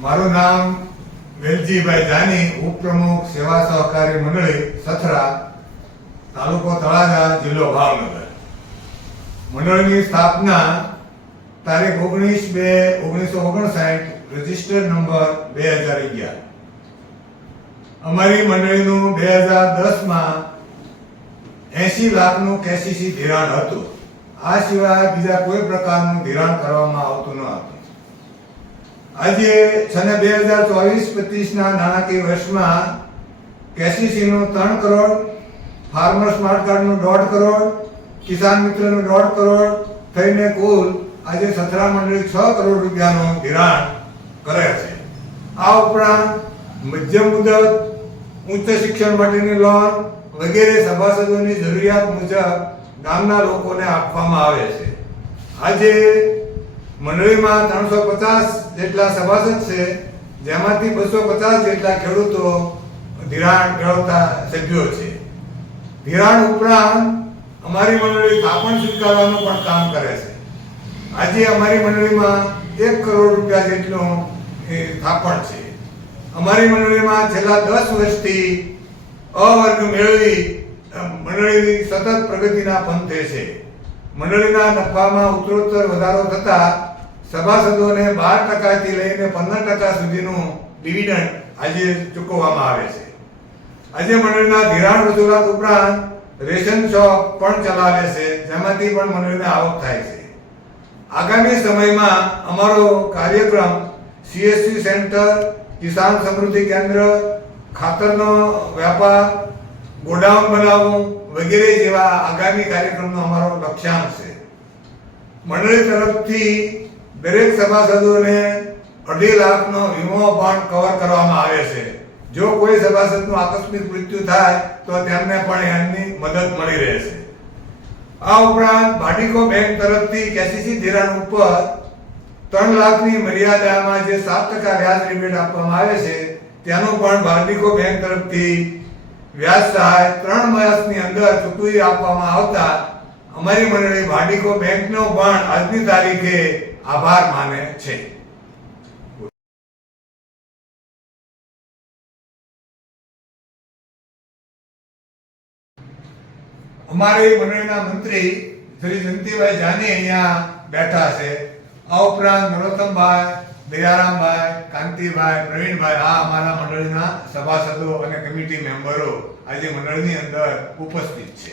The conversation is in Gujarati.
મારું નામ વેલજીભાઈ જાની, ઉપપ્રમુખ સેવા સહકારી મંડળી સથરા, તાલુકો તળાજા, જિલ્લો ભાવનગર. મંડળની સ્થાપના તારીખ 19/2/1959, રજિસ્ટર્ડ નંબર 2011. અમારી મંડળીનું 2010માં 80 લાખનું કેસીસી ધિરાણ હતું. આ સિવાય બીજા કોઈ પ્રકારનું ધિરાણ કરવામાં આવતું ન હતું. આજે 2024-25 ના નાણાકીય વર્ષમાં કેસીસીનું 3 કરોડ, ફાર્મર સ્માર્ટ કાર્ડનું 1.5 કરોડ, કિસાન મિત્રનું 1.5 કરોડ થઈને કુલ આજે સથરા મંડળી 6 કરોડ રૂપિયાનું ધિરાણ કરે છે. આ ઉપરાંત મધ્યમ મુદત, ઉચ્ચ શિક્ષણ માટેની લોન વગેરે સભાસદોની જરૂરિયાત મુજબ ગામના લોકોને આપવામાં આવે છે. આજે મંડળીમાં 350 જેટલા સભાસદ છે, જેમાંથી 250 જેટલા ખેડૂતો ધિરાણ મેળવતા સભ્યો છે. ધિરાણ ઉપરાંત અમારી મંડળી થાપણ સ્વીકારવાનું પણ કામ કરે છે. આજે અમારી મંડળીમાં 1 કરોડ રૂપિયા જેટલું થાપણ છે. અમારી મંડળીમાં છેલ્લા 10 વર્ષથી અવર્ગ મેળવી મંડળી સતત પ્રગતિના પંથે છે. મંડળીના નફામાં ઉત્તરોત્તર વધારો થતા સભાસદોને 12% થી લઈને 15% સુધીનું ડિવિડન્ડ આજે ચૂકવવામાં આવે છે. આજે મંડળીના ધિરાણ વસૂલાત ઉપરાંત રેશન શોપ પણ ચલાવે છે, જેમાંથી પણ મંડળીને આવક થાય છે. આગામી સમયમાં અમારો કાર્યક્રમ CSC સેન્ટર, કિસાન સમૃદ્ધિ કેન્દ્ર, ખાતરનો વ્યાપાર, ગોડાઉન બનાવવું વગેરે જેવા આગામી કાર્યક્રમનો અમારો લક્ષ્યાંક છે. મંડળી તરફથી દરેક સભાસદોને 2.5 લાખનો વીમો પણ કવર કરવામાં આવે છે. જો કોઈ સભાસદનું આકસ્મિક મૃત્યુ થાય તો તેમને પણ એની મદદ મળી રહે છે. આ ઉપરાંત ભાડીકો બેંક તરફથી કેસીસી ધિરાણ ઉપર 3 લાખની મર્યાદામાં જે 7% વ્યાજ રિબેટ આપવામાં આવે છે, તેનું પણ ભાડીકો બેંક તરફથી વ્યાજ સહાય 3 માસની અંદર ચૂકવી આપવામાં આવતા અમારી મંડળી ભાડીકો બેંકનો પણ આજની તારીખે આભાર માને છે. અમારી મંડળીના મંત્રી શ્રી જયંતિભાઈ જાની અહીંયા બેઠા છે. આ ઉપરાંત નરોત્તમભાઈ, દયારામભાઈ, કાંતિભાઈ, પ્રવીણભાઈ, આ અમારા મંડળીના સભાસદો અને કમિટી મેમ્બરો આજે મંડળની અંદર ઉપસ્થિત છે.